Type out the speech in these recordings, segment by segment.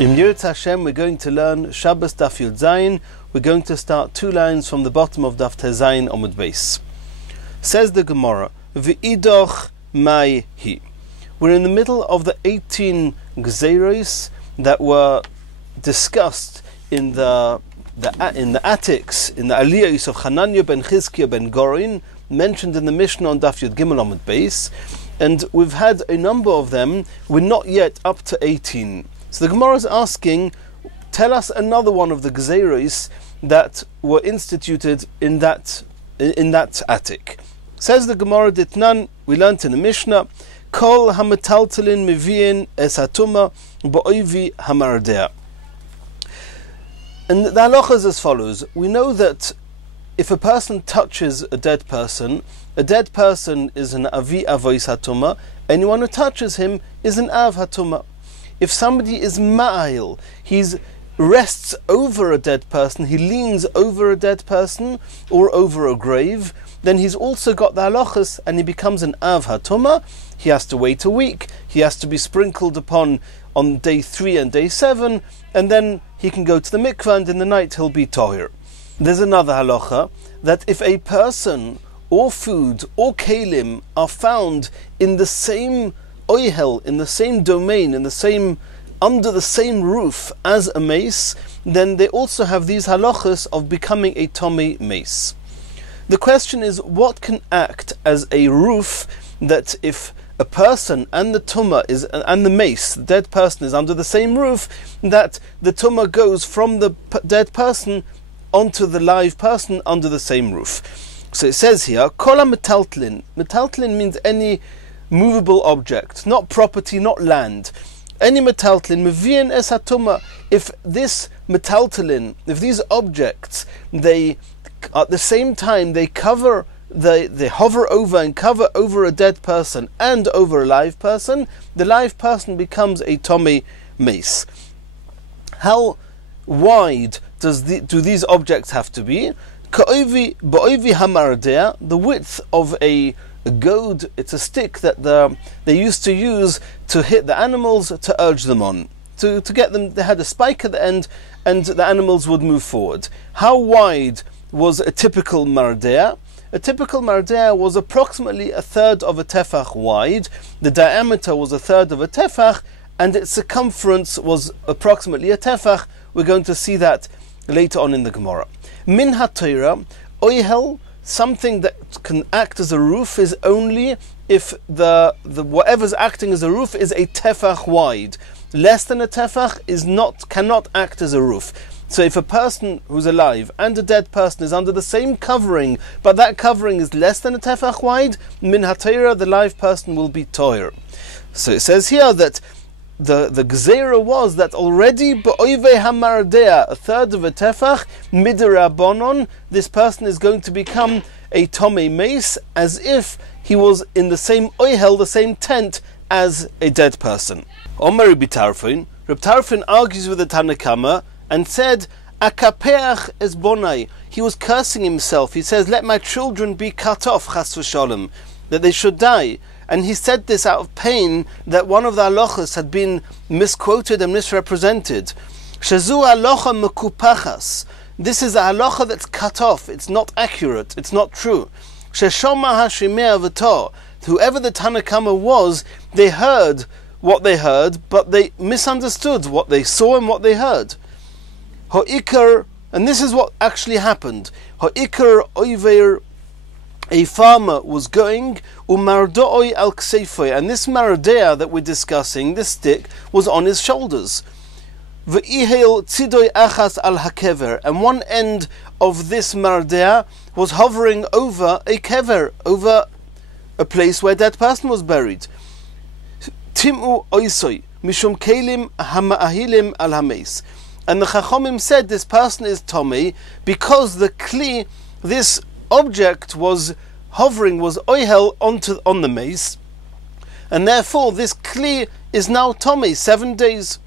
In Yirtzeh Hashem, we're going to learn Shabbos Daf Yud Zayin. We're going to start 2 lines from the bottom of Daf Tez Zayin on Beis. Says the Gemara, V'idoch mai hi. We're in the middle of the 18 Gzeiros that were discussed in the attics, in the aliyahs of Hananya ben Chizkiah ben Gorin, mentioned in the Mishnah on Daf Yud Gimel on Beis, and we've had a number of them. We're not yet up to 18. So the Gemara is asking, tell us another one of the Gzeiros that were instituted in that attic. Says the Gemara Ditnan, we learnt in the Mishnah, Kol hametaltelin meviin es hatuma ba'oivi hamardea. And the halacha is as follows. We know that if a person touches a dead person is an avi avois hatuma. Anyone who touches him is an av hatuma. If somebody is ma'il, he rests over a dead person, he leans over a dead person or over a grave, then he's also got the halachas and he becomes an av hatuma. He has to wait a week, he has to be sprinkled upon on day 3 and day 7, and then he can go to the mikvah, and in the night he'll be tahir. There's another halacha that if a person or food or kelim are found in the same oihel, in the same domain, under the same roof as a mace, then they also have these halachas of becoming a tomei mace. The question is, what can act as a roof that if a person and the tumah and the mace, the dead person, is under the same roof, that the tumah goes from the dead person onto the live person under the same roof. So it says here, kola metaltlin. Metaltlin means any movable object, not property, not land. Any metaltlin, meviin es hatuma. If this metaltlin, if these objects, they at the same time they hover over and cover over a dead person and over a live person, the live person becomes a tomei mace. How wide do these objects have to be? Ka'ovi ba'ovi hamardea, the width of a goad. It's a stick that they used to use to hit the animals, to urge them on, to get them. They had a spike at the end, and the animals would move forward. How wide was a typical mardea? A typical mardea was approximately 1/3 of a tefach wide. The diameter was 1/3 of a tefach, and its circumference was approximately a tefach. We're going to see that later on in the Gemara. Min haTorah, oihel, something that can act as a roof is only if the whatever's acting as a roof is a tefach wide. Less than a tefach cannot act as a roof. So if a person who's alive and a dead person is under the same covering, but that covering is less than a tefach wide, min haTorah, the live person will be toir. So it says here that the gzeira was that already ba'oivei hamardea, 1/3 of a tefach, midirabonon, this person is going to become a tomei mace as if he was in the same oihel, the same tent as a dead person. Omer Reb Tarfon argues with the Tanakama and said, akapeach es bonai, he was cursing himself. He says, let my children be cut off, chas v'sholem, that they should die. And he said this out of pain that one of the halachas had been misquoted and misrepresented. Shazu halacha mekupachas. This is a halacha that's cut off. It's not accurate. It's not true. Sheshoma hashimei v'to. Whoever the Tanakama was, they heard what they heard, but they misunderstood what they saw and what they heard. Ha'ikar, and this is what actually happened. Ha'ikar oiver, a farmer was going, umardoi al kseifoy, and this mardea that we're discussing, this stick, was on his shoulders. V'ihel tzidoi achas al hakever, and one end of this mardea was hovering over a kever, over a place where that person was buried. Timu oisoi, mishum kelim hama'ahilim al hameis. And the Chachomim said this person is tomei because the kli, this object was hovering, was oihel on the mace, and therefore this kli is now tomei 7 days.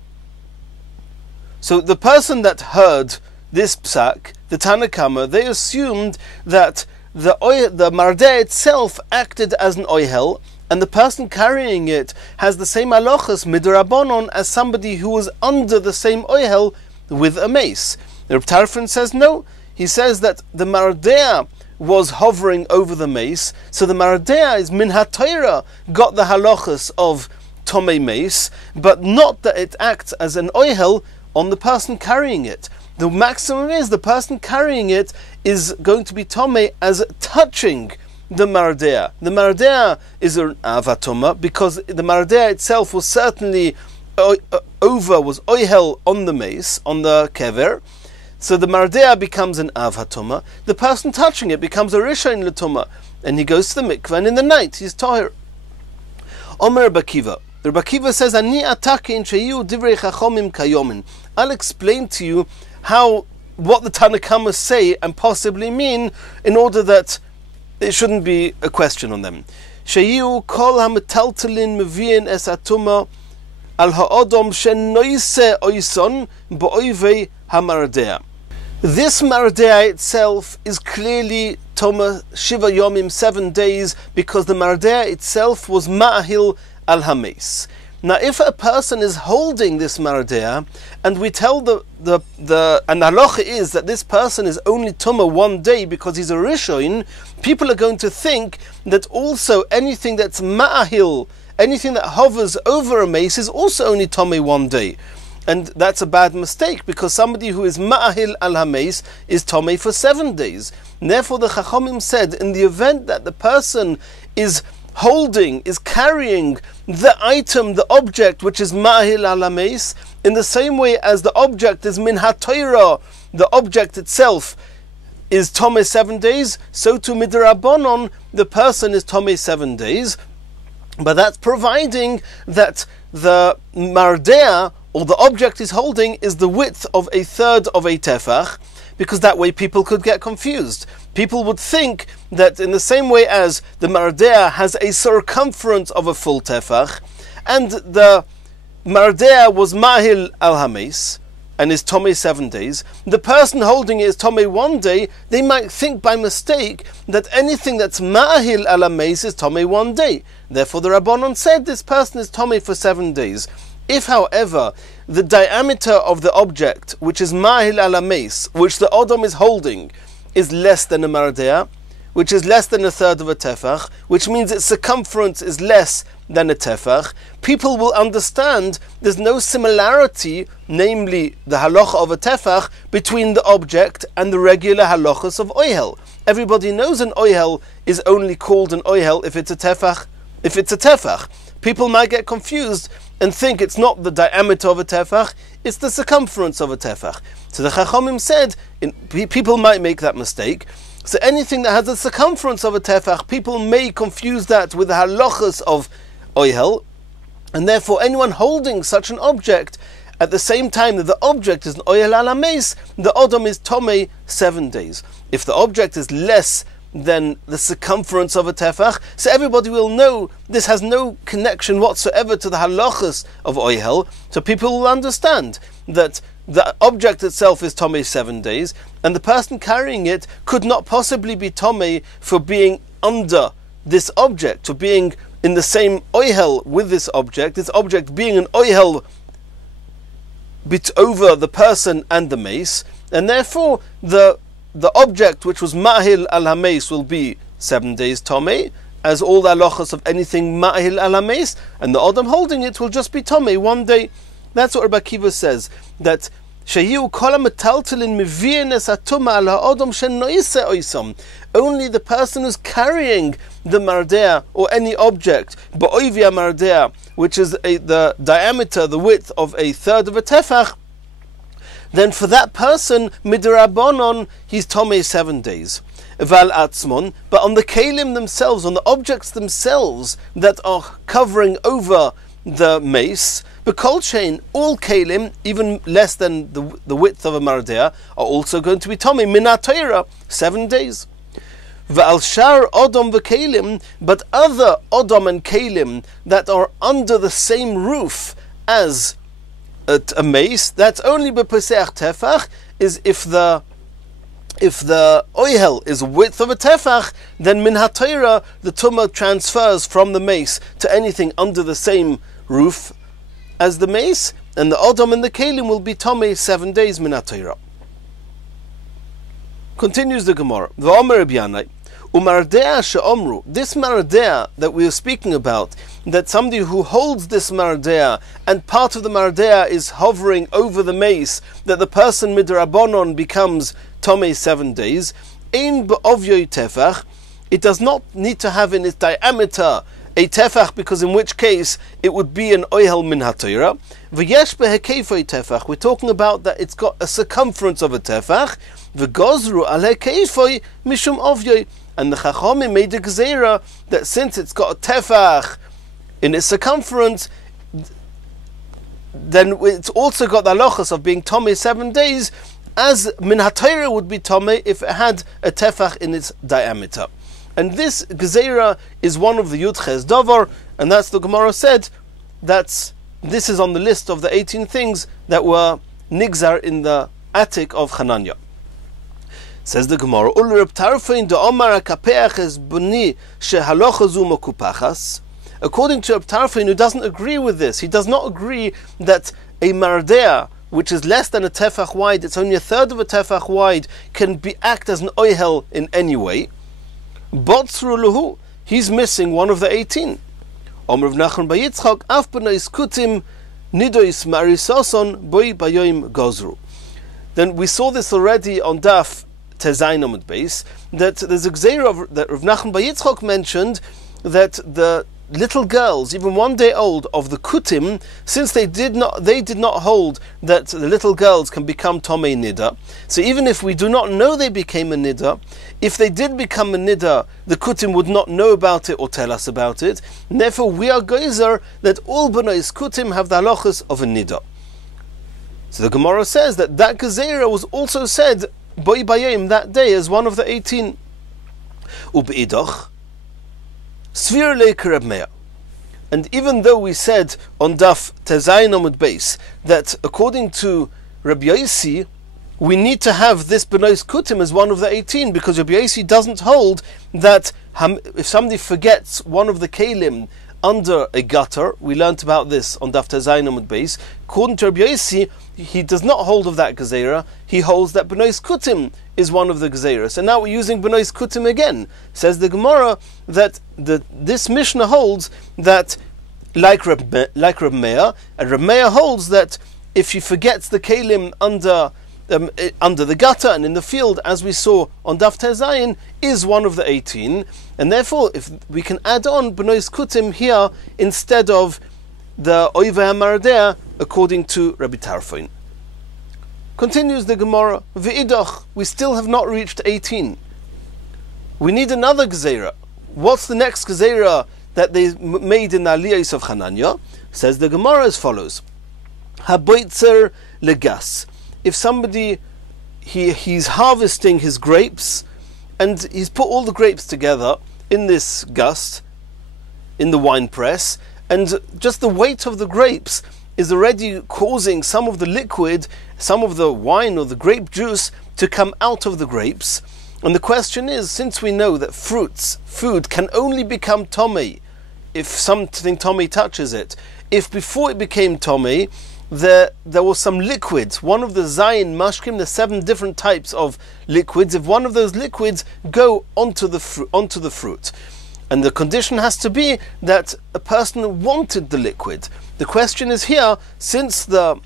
So the person that heard this psak, the Tanakama, they assumed that the mardeh itself acted as an oihel, and the person carrying it has the same halachas midrabanon as somebody who was under the same oihel with a mace. Reb Tarfon says no. He says that the mardea was hovering over the mace, so the mardea is min haTorah, got the halachas of tomei mace, but not that it acts as an oihel on the person carrying it. The maximum is the person carrying it is going to be tomei as touching the mardea. The mardea is an avatoma because the mardea itself was certainly was oihel on the mace, on the kever. So the mardea becomes an avatoma. The person touching it becomes a rishon l'toma, and he goes to the mikveh, and in the night he's tahir. Omer Rabbi Akiva. Rabbi Akiva says, "Ani atakin sheyu divrei chachomim kayomin." I'll explain to you what the Tanakhama say and possibly mean, in order that it shouldn't be a question on them. Sheyu kol hametaltelin meviin es atuma al ha'odom shenoise oison ba'oivei hamardea. This mardea itself is clearly toma shiva yomim, 7 days, because the mardea itself was ma'ahil al hames. Now, if a person is holding this mardea, and we tell and the halacha is that this person is only tumah 1 day because he's a rishon, people are going to think that also anything that's ma'ahil, anything that hovers over a mace, is also only tumah 1 day. And that's a bad mistake, because somebody who is ma'ahil al hames is tumah for 7 days. And therefore the Chachamim said, in the event that the person is carrying the item, the object, which is ma'ahil al hames, in the same way as the object is min haTorah, the object itself is tomei 7 days, so to midrabanon, the person is tomei 7 days. But that's providing that the mardea, or the object is holding, is the width of 1/3 of a tefach, because that way people could get confused. People would think that in the same way as the mardea has a circumference of a full tefach, and the mardea was mahil al hames, and is tomei 7 days, the person holding it is tomei 1 day, they might think by mistake that anything that's mahil al hames is tomei 1 day. Therefore the Rabbanon said this person is tomei for 7 days. If, however, the diameter of the object, which is mahil al hames, which the odom is holding, is less than a mardea, which is less than 1/3 of a tefach, which means its circumference is less than a tefach, people will understand there's no similarity, namely the halacha of a tefach, between the object and the regular halachas of oihel. Everybody knows an oihel is only called an oihel if it's a tefach. People might get confused and think it's not the diameter of a tefach, it's the circumference of a tefach. So the Chachamim said, people might make that mistake. So anything that has a circumference of a tefach, people may confuse that with the halachas of oihel, and therefore anyone holding such an object, at the same time that the object is an oihel al hames, the odom is tomei 7 days. If the object is less than the circumference of a tefach, so everybody will know this has no connection whatsoever to the halachas of oihel, so people will understand that the object itself is tomei 7 days, and the person carrying it could not possibly be tomei for being under this object, for being in the same oihel with this object being an oihel bit over the person and the mace, and therefore the object which was ma'ahil al hames will be 7 days tomei, as all the halachas of anything ma'ahil al hames, and the odom holding it will just be tomei 1 day. That's what Rabbi Akiva says, that sheyu kol hametaltelin meviin es atuma al ha'odom shenoise oisom. Only the person who's carrying the mardea or any object, ba'oivia mardea, which is the diameter, the width of 1/3 of a tefach, then for that person, midrabanon, he's tomei 7 days. Val atzmon, but on the kelim themselves, on the objects themselves that are covering over the mace, b'kol shein, all kelim, even less than the width of a mardea, are also going to be tomei min haTorah, 7 days. V'al shar odom v'kelim, but other odom and kelim that are under the same roof as a mace, that's only b'peseach tefach, is if the if the oihel is width of a tefach, then min haTorah, the tumah transfers from the mace to anything under the same roof as the mace, and the Adam and the Kalim will be Tomei 7 days min haTorah. Continues the Gemara. V'omer Reb Yanai, Umardea she'omru, this mardea that we are speaking about, that somebody who holds this mardea, and part of the mardea is hovering over the mace, that the person midrabanon becomes Tomei 7 days, ein be'ovyoy tefach, it does not need to have in its diameter a tefach, because in which case it would be an oihel min haTorah. V'yesh behekeifoy tefach, we're talking about that it's got a circumference of a tefach, v'gozru al hekeifoy mishum ovyoy, and the Chachamim made a gzeira that since it's got a tefach in its circumference, then it's also got the halachas of being Tomei 7 days, as min haTorah would be Tomei if it had a tefach in its diameter. And this gzeira is one of the Yudches Davar, and that's the Gemara said, this is on the list of the 18 things that were nigzar in the attic of Hananya. Says the Gemara, according to Reb Tarfon, who doesn't agree with this, he does not agree that a mardea, which is less than a tefach wide, it's only a third of a tefach wide, can act as an oihel in any way. Botzru luhu, he's missing one of the 18. Omer Nachman by Yitzchak, af b'nois kutim nidois marisoson boi bayoim gozru. Then we saw this already on Daf Tezayin Amud Beis, that there's a gzeira that Rav Nachman by Yitzchak mentioned, that the little girls, even 1 day old, of the kutim, since they did not hold that the little girls can become Tomei Nida. So even if we do not know they became a Nida, if they did become a Nida, the kutim would not know about it or tell us about it. And therefore we are geyser that all b'nois kutim have the halachas of a Nida. So the Gemara says that gezerah was also said Boi Bayim that day as one of the 18. Ubeidach Svir Leker Reb Meir. And even though we said on Daf Tezayin Amud Beis that according to Rabbi Yossi we need to have this B'nois Kutim as one of the 18, because Rabbi Yossi doesn't hold that if somebody forgets one of the Kalim under a gutter, we learnt about this on Daf Tezayin Amud Beis, according to Rabbi Yossi, he does not hold of that gezerah, he holds that B'nois Kutim is one of the gezerahs. And now we're using B'nois Kutim again. Says the Gemara that this Mishnah holds that, like Reb Meir, and Reb Meir holds that if he forgets the Kalim under the gutter and in the field, as we saw on Daf Tezayin, is one of the 18, and therefore if we can add on B'nois Kutim here instead of the Oiveh HaMardea, according to Rabbi Tarfon. Continues the Gemara, V'idach, we still have not reached 18. We need another gezerah. What's the next gezerah that they made in the Aliyahs of Hananya? Says the Gemara as follows: Haboitzer legas. If somebody he's harvesting his grapes, and he's put all the grapes together in this gust, in the wine press, and just the weight of the grapes is already causing some of the liquid, some of the wine or the grape juice to come out of the grapes. And the question is, since we know that food can only become tomei if something tomei touches it, if before it became tomei there was some liquid, one of the zayin mashkim, the 7 different types of liquids, if one of those liquids go onto the fruit, and the condition has to be that a person wanted the liquid. The question is here, since the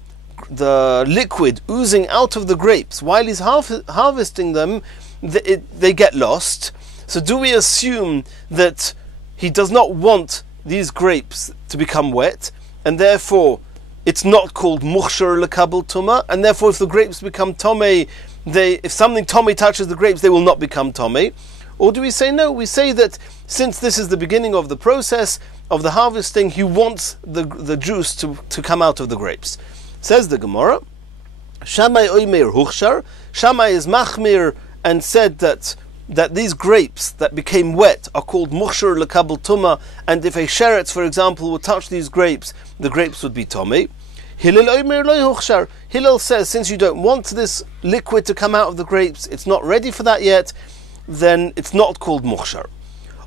liquid oozing out of the grapes while he's harvesting them, they get lost. So do we assume that he does not want these grapes to become wet, and therefore it's not called muchshar lekabel tuma, and therefore if the grapes become tomei, if something tomei touches the grapes, they will not become tomei? Or do we say no? We say that since this is the beginning of the process of the harvesting, he wants the juice to come out of the grapes. Says the Gemara, Shammai oimer huchshar. Shammai is machmir and said that these grapes that became wet are called muchshar lekabel tuma, and if a sheretz, for example, would touch these grapes, the grapes would be tomei. Hillel says, since you don't want this liquid to come out of the grapes, it's not ready for that yet, then it's not called mukhshar.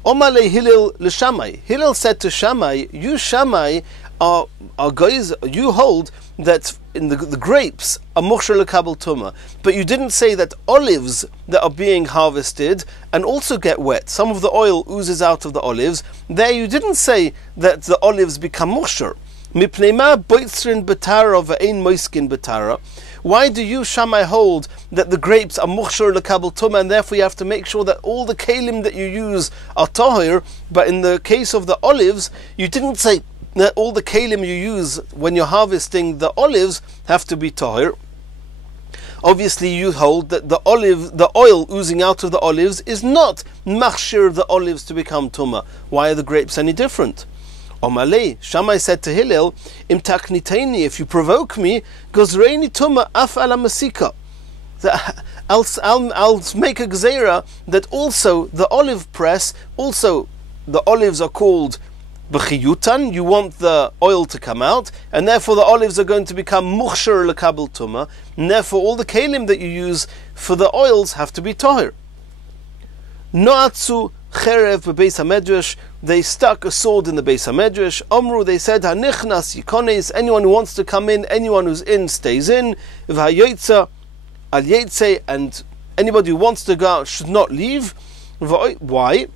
Omale Hillel l'Shamai. Hillel said to Shammai, you Shammai are guys, you hold that in the grapes are mukhshar l'kabel tumah, but you didn't say that olives that are being harvested and also get wet, some of the oil oozes out of the olives, there you didn't say that the olives become mukhshar. Why do you, Shammai, hold that the grapes are mukhshar l'kabel tumah, and therefore you have to make sure that all the kalim that you use are tahir, but in the case of the olives, you didn't say that all the kalim you use when you're harvesting the olives have to be tahir? Obviously you hold that the oil oozing out of the olives is not machshir the olives to become tumah. Why are the grapes any different? Omalei, Shammai said to Hillel, Im takniteni, if you provoke me, gozreini tumah af ala masika. I'll make a gzeira that also the olive press, also the olives are called b'chiyutan, you want the oil to come out, and therefore the olives are going to become mukhshar l'kabel tumah, and therefore all the kalim that you use for the oils have to be tahir. Noatzu cherev bebeis hamedrash, they stuck a sword in the Beis HaMedrash. Omru, they said, Hanichnas yikones, anyone who wants to come in, anyone who's in stays in. V'hayoytza al yetze, and anybody who wants to go out should not leave. Why?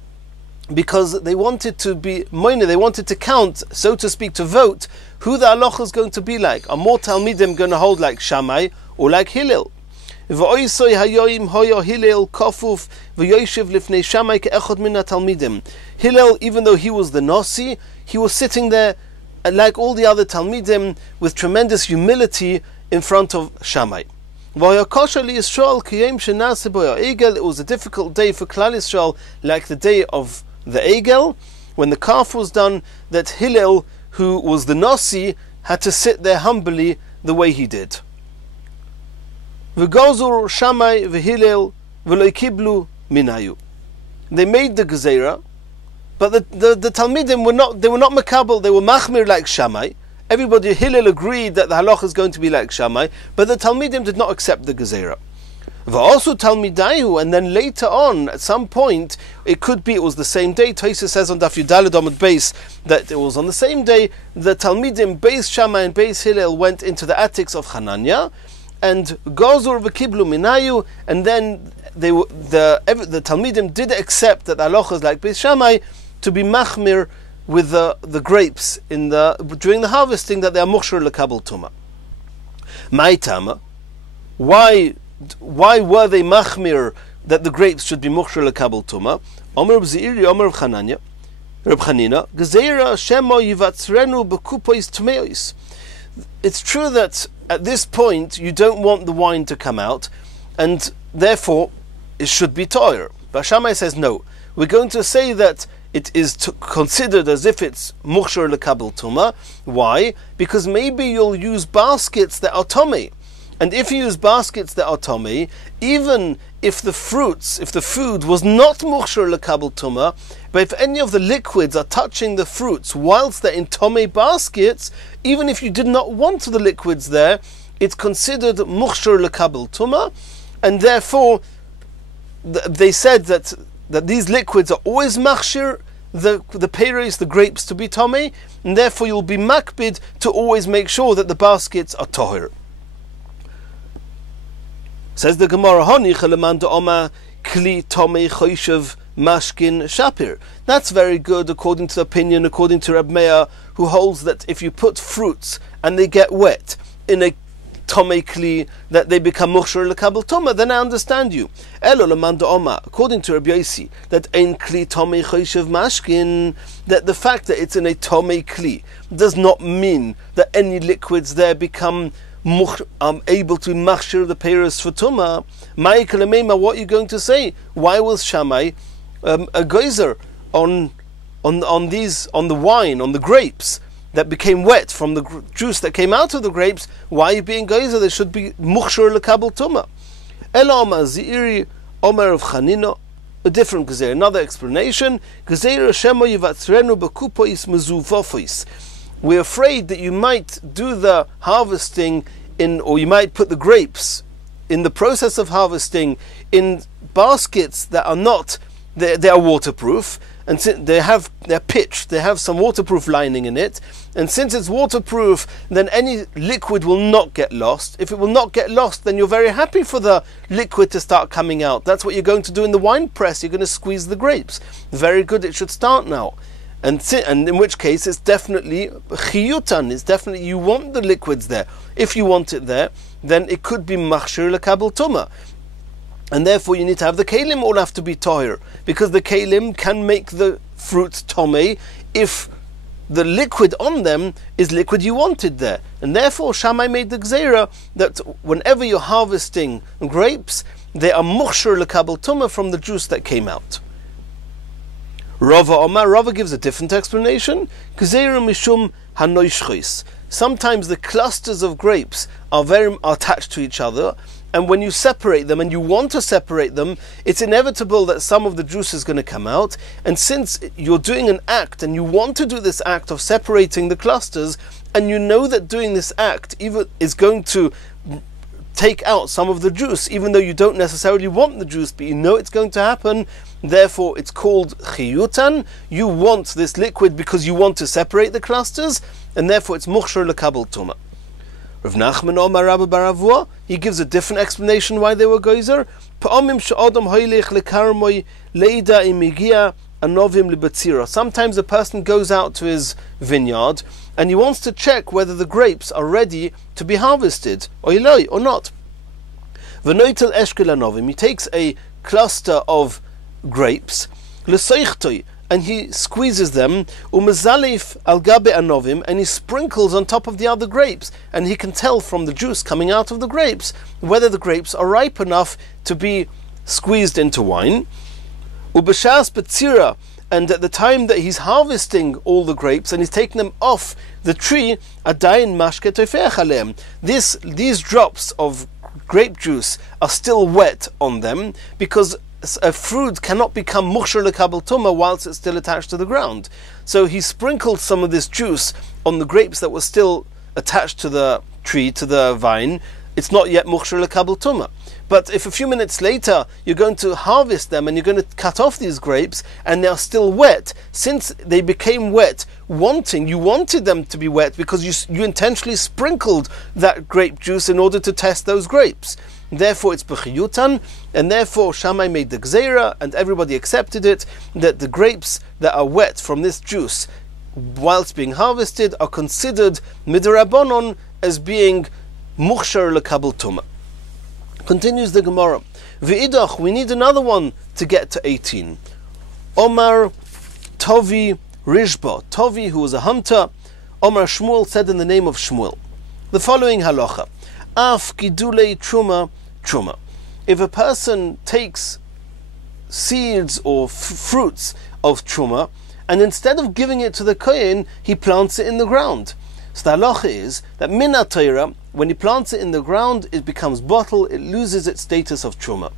Because they wanted to be moine, they wanted to count, so to speak, to vote who the halacha is going to be like. Are more Talmidim going to hold like Shammai or like Hillel? V'oisoi hayoim hoyo Hillel kofuf v'yoshev lifnei Shammai ke'echad min ha'talmidim. Hillel, even though he was the Nasi, he was sitting there like all the other Talmidim with tremendous humility in front of Shammai. It was a difficult day for Klal Yisrael, like the day of the Egel, when the calf was done, that Hillel, who was the Nasi, had to sit there humbly the way he did. V'gozur Shammai v'Hillel v'lo kiblu minayu. They made the gezerah, but the Talmidim were not makabel, they were machmir like Shammai. Everybody, Hillel agreed that the halacha is going to be like Shammai, but the Talmidim did not accept the gezerah. V'asu Talmidayu, and then later on, at some point, it could be it was the same day. Tosfos says on Daf Yudaled Amud Beis that it was on the same day. The Talmidim, Beis Shammai and Beis Hillel, went into the attics of Hananya, and Gozur v'kiblu minayu, and then the Talmidim did accept that the halacha is like Beis Shammai, to be machmir with the grapes during the harvesting, that they are mukhshar l'kabel tumah. Ma'itama, why were they machmir that the grapes should be mukhshar l'kabel tumah? Omer b'zeiri, Omer b'chananya, Reb Chanina, gezeira shemo yivatzrenu b'kupois tmeos. It's true that at this point you don't want the wine to come out, and therefore it should be toyer. But Shammai says no. We're going to say that it is considered as if it's mukhshar l'kabel tumah. Why? Because maybe you'll use baskets that are tomei. And if you use baskets that are tomei, even if the food was not mukhshar l'kabel tumah, but if any of the liquids are touching the fruits whilst they're in tomei baskets, even if you did not want the liquids there, it's considered mukhshar l'kabel tumah, and therefore they said that these liquids are always machshir the peiros, the grapes, to be tomei, and therefore you'll be makbid to always make sure that the baskets are tohir. Says the Gemara, Honi cheleman da'oma kli tomei choishev mashkin shapir. That's very good according to the opinion, according to Reb Meir, who holds that if you put fruits and they get wet in a tomei kli, that they become mukhshar l'kabel tumah, then I understand you. Elo leman da'oma, according to Rabbi Yossi, that ein kli tomei choishev mashkin, that the fact that it's in a tomei kli does not mean that any liquids there become able to machshir the peiros for tumah. What are you going to say? Why was Shammai a geyser on the wine, on the grapes that became wet from the juice that came out of the grapes? Why are you being geyser? They should be mukhshar l'kabel tumah. Ela Omar Ziri, Omer of Chanina, a different gezer, another explanation. Gezer shemo yivatzrenu bekupois mezuvofis. we're afraid that you might do the harvesting or you might put the grapes in the process of harvesting in baskets that are not, they are waterproof, and they're pitched, they have some waterproof lining in it, and since it's waterproof, then any liquid will not get lost. If it will not get lost, then you're very happy for the liquid to start coming out. That's what you're going to do in the wine press. You're going to squeeze the grapes. Very good, it should start now. And in which case it's definitely chiyutan, it's definitely you want the liquids there. If you want it there, then it could be machshir lekabel tumah. And therefore you need to have the kelim all have to be tahir, because the kelim can make the fruits tomei if the liquid on them is liquid you wanted there. And therefore Shammai made the gzeira that whenever you're harvesting grapes, they are machshir lekabel tumah from the juice that came out. Rava gives a different explanation. Sometimes the clusters of grapes are attached to each other, and when you separate them, and you want to separate them, it's inevitable that some of the juice is going to come out. And since you're doing an act, and you want to do this act of separating the clusters, and you know that doing this act is going to take out some of the juice, even though you don't necessarily want the juice, but you know it's going to happen, therefore it's called chiyutan. You want this liquid because you want to separate the clusters, and therefore it's machshir lekabel tumah. Rav Nachman Omar Rabbi Baravua, he gives a different explanation why they were geyser. Sometimes a person goes out to his vineyard and he wants to check whether the grapes are ready to be harvested, or not. He takes a cluster of grapes, and he squeezes them, and he sprinkles on top of the other grapes, and he can tell from the juice coming out of the grapes whether the grapes are ripe enough to be squeezed into wine. And at the time that he's harvesting all the grapes and he's taking them off the tree, these drops of grape juice are still wet on them, because a fruit cannot become machshir lekabel tumah whilst it's still attached to the ground. So he sprinkled some of this juice on the grapes that were still attached to the tree, to the vine. It's not yet machshir lekabel tumah. But if a few minutes later you're going to harvest them and you're going to cut off these grapes and they are still wet, since they became wet, you wanted them to be wet because you intentionally sprinkled that grape juice in order to test those grapes. Therefore it's b'chiyutan, and therefore Shammai made the gzeira, and everybody accepted it, that the grapes that are wet from this juice whilst being harvested are considered midrabanon as being machshir lekabel tumah. Continues the Gemara. V'idach, we need another one to get to 18. Omar Tovi Rishba. Tovi, who was a hunter, Omar Shmuel said in the name of Shmuel the following halacha: Af gidulei truma truma. If a person takes seeds or fruits of truma, and instead of giving it to the kohen, he plants it in the ground. So the halacha is that min ha-Torah, when he plants it in the ground, it becomes bottle, it loses its status of truma.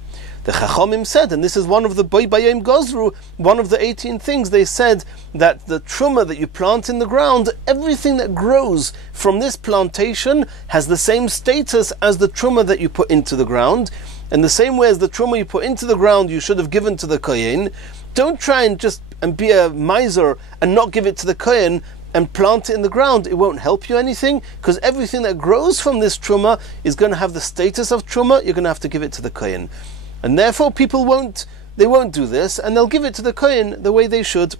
The Chachamim said, and this is one of the Boi Bayim Gozru, one of the 18 things, they said that the truma that you plant in the ground, everything that grows from this plantation has the same status as the truma that you put into the ground. And the same way as the truma you put into the ground you should have given to the kohen. Don't try and be a miser and not give it to the kohen and plant it in the ground. It won't help you anything, because everything that grows from this truma is going to have the status of truma. You're going to have to give it to the kohen. And therefore people won't do this, and they'll give it to the kohen the way they should.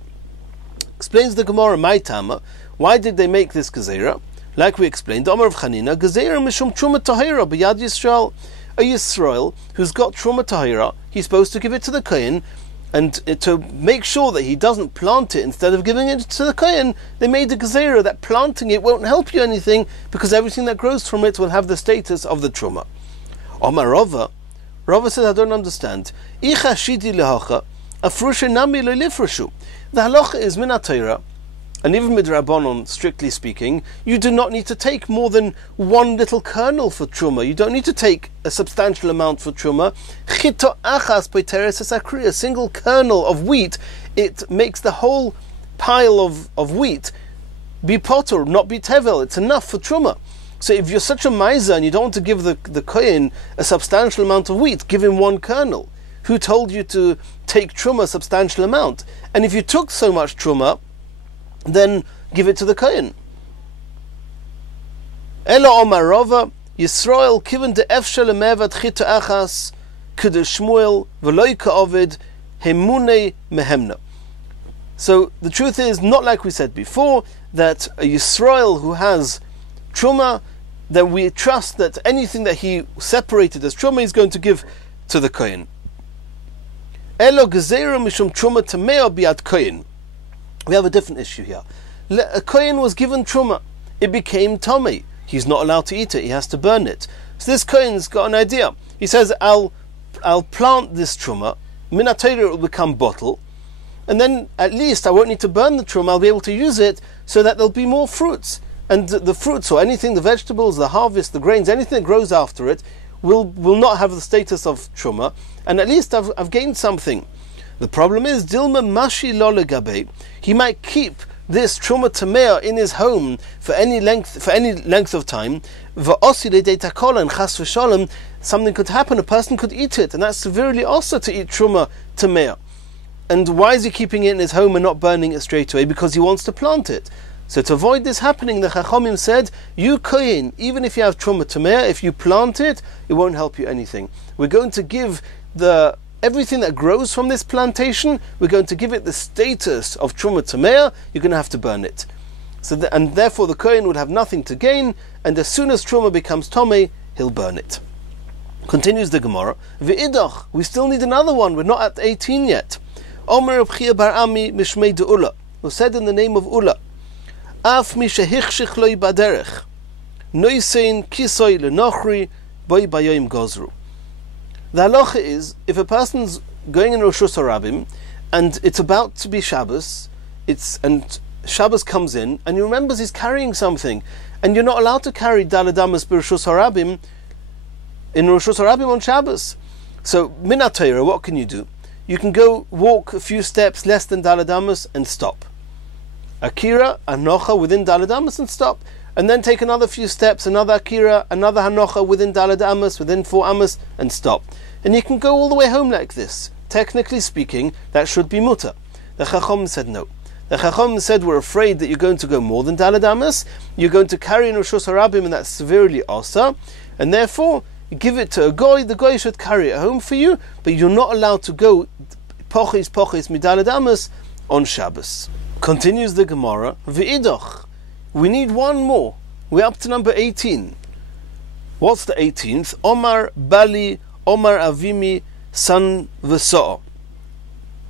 Explains the Gemara, my Tama, why did they make this gezerah? Like we explained, Omar of Chanina, gezerah mishum truma tahira b'yad Yisrael. A Yisrael who's got truma tahira, he's supposed to give it to the kohen, and to make sure that he doesn't plant it instead of giving it to the kohen, they made the gezerah that planting it won't help you anything, because everything that grows from it will have the status of the truma. Omar Rava says, I don't understand. The halacha is min ha-Torah, and even midrabanon, strictly speaking, you do not need to take more than one little kernel for truma. You don't need to take a substantial amount for truma. A single kernel of wheat, it makes the whole pile of wheat be potter, not be tevel. It's enough for truma. So if you're such a miser and you don't want to give the kohen a substantial amount of wheat, give him one kernel. Who told you to take truma a substantial amount? And if you took so much truma, then give it to the kohen. Ela Omar Rava Yisrael kiven de efshel mevat chita achas kedush Shmuel v'loy ka'ovid hemune mehemna. So the truth is, not like we said before, that a Yisrael who has truma, then we trust that anything that he separated as truma is going to give to the kohen. Elo gezera mishum truma tameo biat kohen. We have a different issue here. A kohen was given truma. It became tomei. He's not allowed to eat it. He has to burn it. So this kohen's got an idea. He says, I'll plant this truma. Min HaTorah it will become bottle. And then at least I won't need to burn the truma. I'll be able to use it so that there'll be more fruits. And the fruits or anything, the vegetables, the harvest, the grains, anything that grows after it will not have the status of truma. And at least I've gained something. The problem is, Dilma Mashi Lo Legabe. He might keep this truma tamea in his home for any length of time. V'osile de takol and chas v'sholem. Something could happen. A person could eat it, and that's severely also to eat truma tamea. And why is he keeping it in his home and not burning it straight away? Because he wants to plant it. So to avoid this happening, the Chachamim said, you kohen, even if you have truma tamea, if you plant it, it won't help you anything. We're going to give everything that grows from this plantation, we're going to give it the status of truma tamea. You're going to have to burn it. And therefore the kohen would have nothing to gain, and as soon as truma becomes tomei, he'll burn it. Continues the Gemara, V'idach, we still need another one, we're not at 18 yet. Omer Reb Chia bar Ami mishmei de Ula, was said in the name of Ula. Af mi shehichshich loi baderech, noisein kisoi lenochri, boi bayoim gozru. The halacha is, if a person's going in Rosh Hashanah and it's about to be Shabbos, and Shabbos comes in, and he remembers he's carrying something, and you're not allowed to carry daladamas b'Rosh Hashanah in Rosh Hashanah on Shabbos. So, min HaTorah, what can you do? You can go walk a few steps less than daladamas and stop. Akira, Anocha within daladamas and stop. And then take another few steps, another Akira, another Hanocha within Dalad Amos, within 4 Amos, and stop. And you can go all the way home like this. Technically speaking, that should be mutter. The Chacham said no. The Chacham said we're afraid that you're going to go more than Dalad Amos, you're going to carry in Rosh Hashanah, and that's severely asa, and therefore give it to a goy. The goy should carry it home for you, but you're not allowed to go pochis midalad Amos on Shabbos. Continues the Gemara, V'idoch. We need one more. We're up to number 18. What's the 18th? Omar Bali, Omar Avimi, San V'so.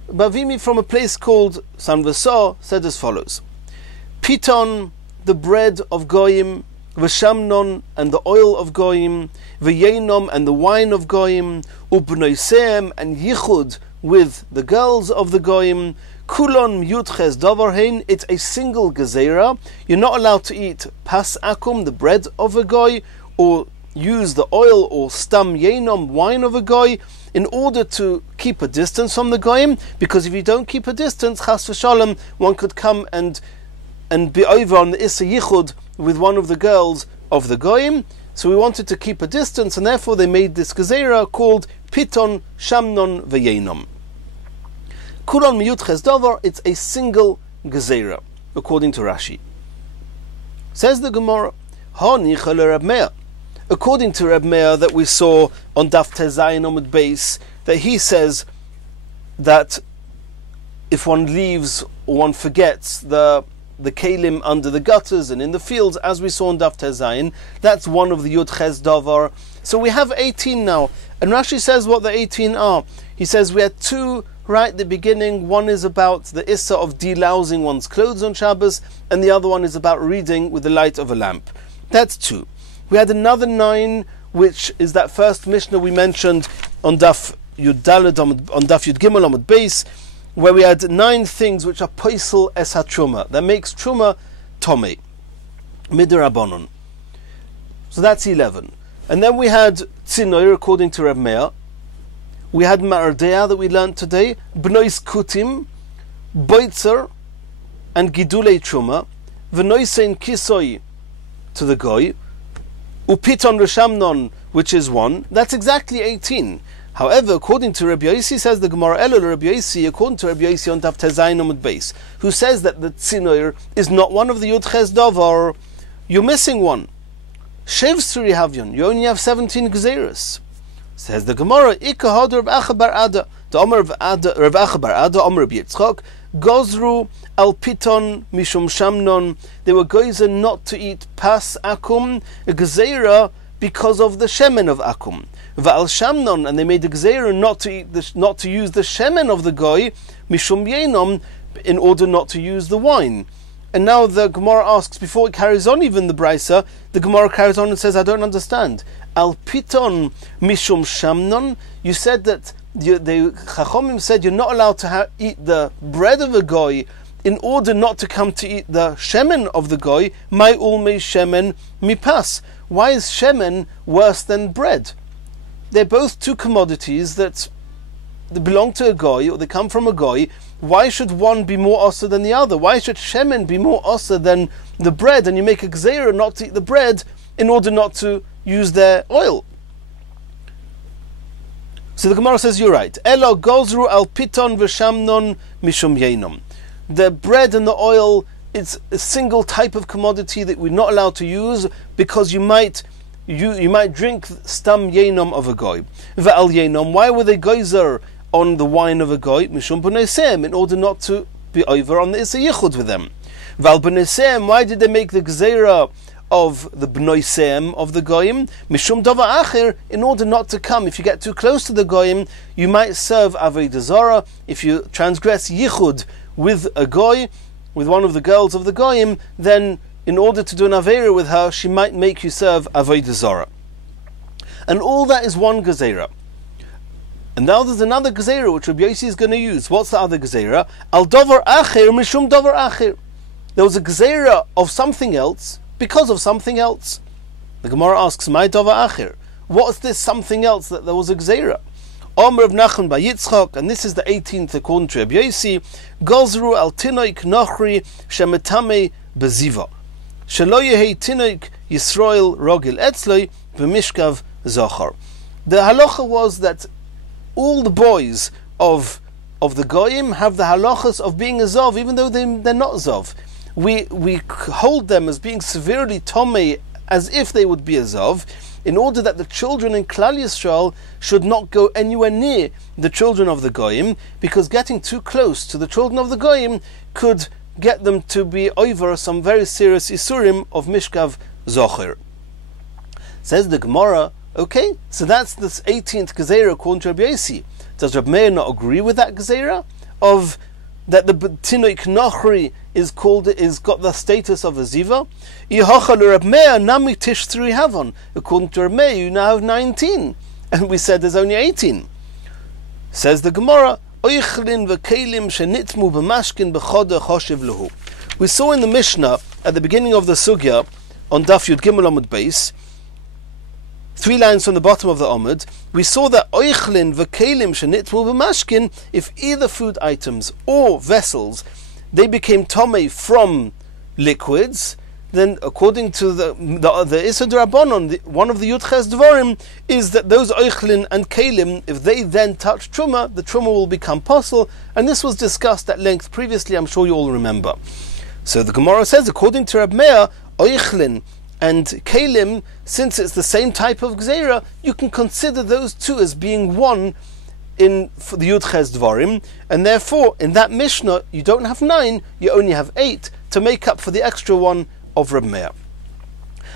Bavimi from a place called San V'so said as follows. Piton, the bread of Goyim, V'shamnon, and the oil of Goyim, V'yenom, and the wine of Goyim, Upnoisem, and Yichud, with the girls of the Goyim, Kulon Yudches Davarhein, it's a single gezerah. You're not allowed to eat pas akum, the bread of a goy, or use the oil or stam yenom, wine of a goy, in order to keep a distance from the goyim, because if you don't keep a distance, chas v'shalom, one could come and be over on the Issa Yichud with one of the girls of the goyim. So we wanted to keep a distance, and therefore they made this gezerah called Piton Shamnon V'yenom. Kulon miyutches davar, it's a single gezerah, according to Rashi. Says the Gemara, Hanicha leReb Meir. According to Reb Meir that we saw on Daf Tezayin Amud Beis, that he says that if one leaves or one forgets the kelim under the gutters and in the fields, as we saw in Daf Tezayin, that's one of the Yudches davar. So we have 18 now, and Rashi says what the 18 are. He says we had 2 right at the beginning. One is about the issa of delousing one's clothes on Shabbos, and the other one is about reading with the light of a lamp. That's 2. We had another 9, which is that first Mishnah we mentioned on Daf Yud Gimel Amud Beis, where we had 9 things which are poisel es ha-truma, that makes truma tomei, midirabonon. So that's 11. And then we had tzinoir, according to Reb Meir. We had Ma'ardea that we learned today, Bnois Kutim, Boitzer, and Gidulei Truma. v'noisen kisoi to the goy, upiton reshamnon, which is 1, that's exactly 18. However, according to Rabbi Yossi, says the Gemara Elul, Rabbi Yossi, according to Rabbi Yossi on Daf Tezayin Amud Beis, who says that the tzinoir is not one of the Yud Ches Davar, you're missing one. Shev Suri Havyon, you only have 17 Gezeirus. Says the Gemara, Ika Hadar Rav Acha bar Ada, the Omer Rav Acha bar Ada, Omer Rabbi Yitzchak, Gozru al Piton Mishum Shamnon, they were goizer not to eat Pas Akum, a Gezeira, because of the shemen of Akum. Va'al Shamnon, and they made the Gezeira not to use the shemen of the goy, Mishum Yenom, in order not to use the wine. And now the Gemara asks, before it carries on even the Brisa, the Gemara carries on and says, I don't understand. Al Piton Mishum Shamnon, you said that the Chachomim said you're not allowed to eat the bread of a goy in order not to come to eat the shemen of the goy. My ulme shemen mipas. Why is shemen worse than bread? They're both two commodities that belong to a goy, or they come from a goy. Why should one be more osir than the other? Why should shemen be more osir than the bread? And you make a gzeira not to eat the bread in order not to use their oil. So the Gemara says, you're right. Elo gozru al piton v'shamnon mishum yenom. The bread and the oil, it's a single type of commodity that we're not allowed to use because you might drink stam yenom of a goy. Va'al yenom, why were they goyzer on the wine of a goy? Mishum b'neisem, in order not to be over on the Issa Yichud with them. Va'al b'neisem, why did they make the gzeira of the b'noisem of the goyim? Mishum dava acher, in order not to come. If you get too close to the goyim, you might serve avodah zarah. If you transgress yichud with a goy, with one of the girls of the goyim, then in order to do an aveira with her, she might make you serve avodah zarah. And all that is one gezerah. And now there's another gezerah which Rabbi Yossi is going to use. What's the other gezerah? Al davar acher mishum davar acher. There was a gezerah of something else because of something else. The Gemara asks, "My davar acher." What's this something else that there was a gezerah? Omer of Nachman by Yitzchak, and this is the 18th according to Rabbi Yossi. Gozru al tinoik nochri shemetame beziva. Shelo yehei tinoik Yisrael rogil etzloi v'mishkav zachar. The halacha was that all the boys of the goyim have the halachas of being a zov, even though they're not zov. We hold them as being severely tomei, as if they would be a zov, in order that the children in Klal Yisrael should not go anywhere near the children of the goyim, because getting too close to the children of the goyim could get them to be over some very serious isurim of mishkav zocher. Says the Gemara, okay, so that's this 18th gezerah according to Rabbi Yossi. Does Rabbi Meir not agree with that gezerah of that the tinoik nochri is got the status of a ziva? According to Rabbi Meir, you now have 19, and we said there's only 18. Says the Gemara, we saw in the Mishnah at the beginning of the sugya on Daf Yud Gimel Amud Beis, 3 lines from the bottom of the Amud, we saw that oichlin v'kelim shenitmu b'mashkin, if either food items or vessels they became tomei from liquids, then according to the Issa D'Rabbanon, one of the Yud Ches Dvarim is that those oichlin and kelim, if they then touch truma, the truma will become possible, and this was discussed at length previously, I'm sure you all remember. So the Gemara says, according to Reb Meir, oichlin and kelim, since it's the same type of gzeira, you can consider those two as being one for the Yud Ches Dvarim, and therefore in that Mishnah you don't have 9, you only have 8 to make up for the extra one of Reb Meir.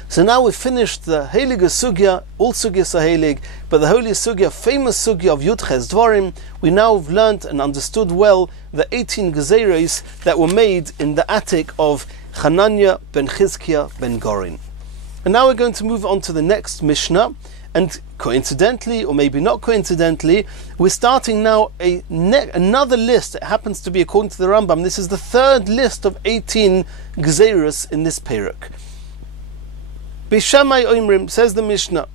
So now we've finished the Heilige Sugya, all Sugyas are Heilig, but the Holy Sugya, famous Sugya of Yud Ches Dvarim. We now have learnt and understood well the 18 Gezeiros that were made in the attic of Hananya ben Chizkiah ben Gorin. And now we're going to move on to the next Mishnah, and coincidentally, or maybe not coincidentally, we're starting now another list. It happens to be according to the Rambam. This is the 3rd list of 18 Gezeiros in this Perek. Bishamai Oimrim, says the Mishnah,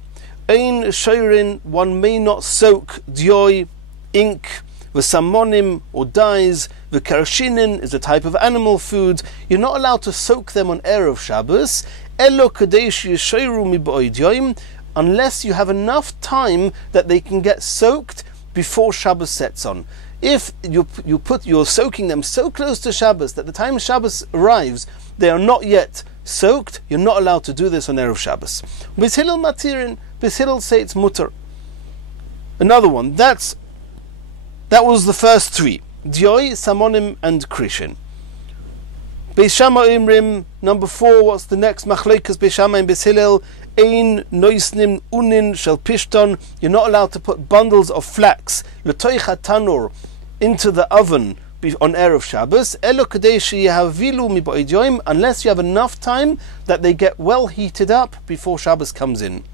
Ein Shoirin, one may not soak dioi, ink, V'samonim, or dyes. V'karshinin is a type of animal food. You're not allowed to soak them on Erev Shabbos. Elo kadesh yeshayru mib'oid yoim, unless you have enough time that they can get soaked before Shabbos sets on. If you're soaking them so close to Shabbos that the time Shabbos arrives, they are not yet soaked, you're not allowed to do this on Erev Shabbos. Beis Hillel matirin, Beis Hillel say it's mutter. Another one, that was the first three. Dioi, Samonim, and Krishin. Beis Shammai Imrim, number 4, what's the next? Machleikas Beis Shammai and Beis Hillel. Ein noisnim unin shel pishton. You're not allowed to put bundles of flax l'toich tanur into the oven on Erev Shabbos. Elo kadesh yehavilu mib'oid yoim, unless you have enough time that they get well heated up before Shabbos comes in.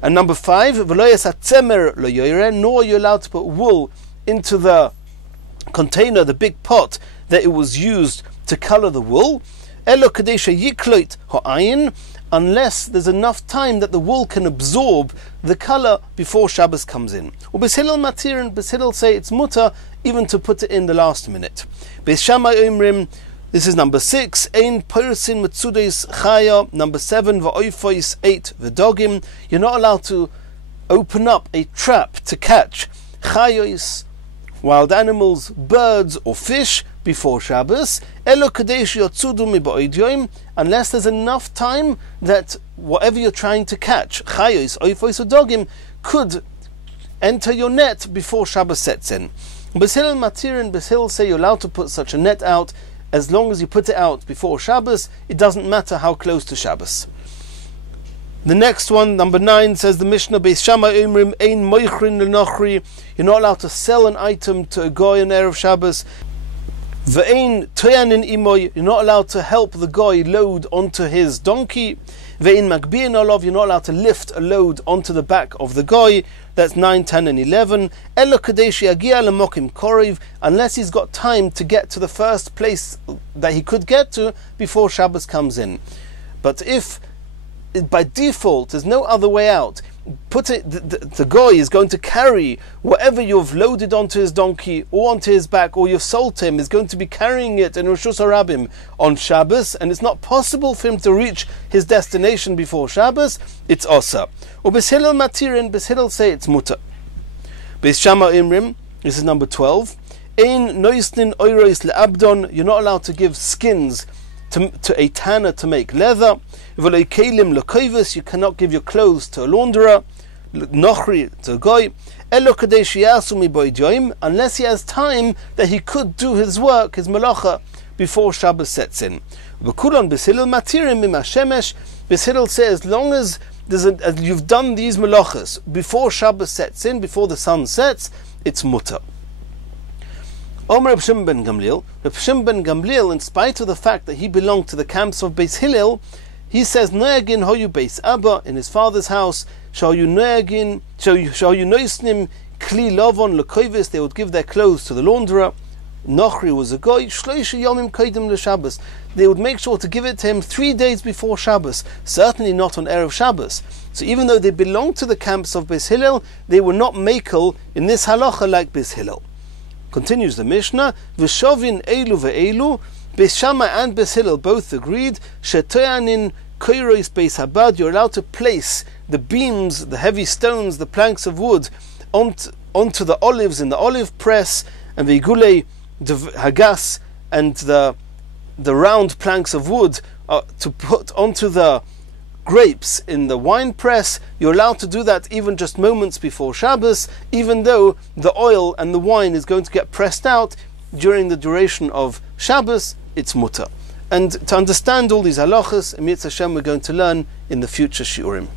And number 5, v'lo yasatzemer lo yoyre, nor are you allowed to put wool into the container, the big pot that it was used to color the wool. Elo kadesh yikloit ha'ayin, unless there's enough time that the wool can absorb the color before Shabbos comes in. Or Beis Hillel matir, and Beis Hillel say it's mutter even to put it in the last minute. Beis Shammai Omrim, this is number 6. Ein persin metzudes chaya. Number 7. Va'oifois 8. V'dogim. You're not allowed to open up a trap to catch chayos, wild animals, birds, or fish before Shabbos. Elo kadesh yotzudu mib'oid yoim, unless there's enough time that whatever you're trying to catch, chayos, oifois, or dogim, could enter your net before Shabbos sets in. Beis Hillel matir, and Beis Hillel say you're allowed to put such a net out as long as you put it out before Shabbos. It doesn't matter how close to Shabbos. The next one, number 9, says the Mishnah, Beis Shammai Omrim, ein moichrin l'nochri. You're not allowed to sell an item to a goy on Erev Shabbos. Ve'ein toyanin imoy, you're not allowed to help the goy load onto his donkey. Ve'ein magbi'in olov, you're not allowed to lift a load onto the back of the goy. That's 9, 10, and 11. Elo kadesh yagia lemokim korev, unless he's got time to get to the first place that he could get to before Shabbos comes in. But if by default there's no other way out, the goy is going to carry whatever you've loaded onto his donkey or onto his back, or you've sold to him, is going to be carrying it in Rishus HaRabim on Shabbos, and it's not possible for him to reach his destination before Shabbos, it's osa. Or Beis Hillel matirin, Beis Hillel say it's mutter. Beis Shammai Imrim, this is number 12. Ein noisnin oirois le'abdon, you're not allowed to give skins to a tanner to make leather. You cannot give your clothes to a launderer, nochri to a goy, unless he has time that he could do his work, his malacha, before Shabbos sets in. Beis Hillel says, as long as you've done these malachas before Shabbos sets in, before the sun sets, it's mutter. Omer Reb Shimon ben Gamliel, in spite of the fact that he belonged to the camps of Beis Hillel, he says, Noyagin hoyu Beis Abba, in his father's house, shoyu noisnim kli lovon lekoivis, they would give their clothes to the launderer. Nochri was a goy, shloisha yomim koidim leShabbos, they would make sure to give it to him 3 days before Shabbos, certainly not on Erev Shabbos. So even though they belonged to the camps of Beis Hillel, they were not mekel in this halacha like Beis Hillel. Continues the Mishnah, V'shovin eilu ve'eilu, Beis Shammai and Beis Hillel both agreed, Shetoyanin koirois Beis Habad, you're allowed to place the beams, the heavy stones, the planks of wood onto the olives in the olive press, and the igulei hagas, and the round planks of wood to put onto the grapes in the wine press. You're allowed to do that even just moments before Shabbos, even though the oil and the wine is going to get pressed out during the duration of Shabbos, it's mutter. And to understand all these halachas, Emir Hashem, we're going to learn in the future shiurim.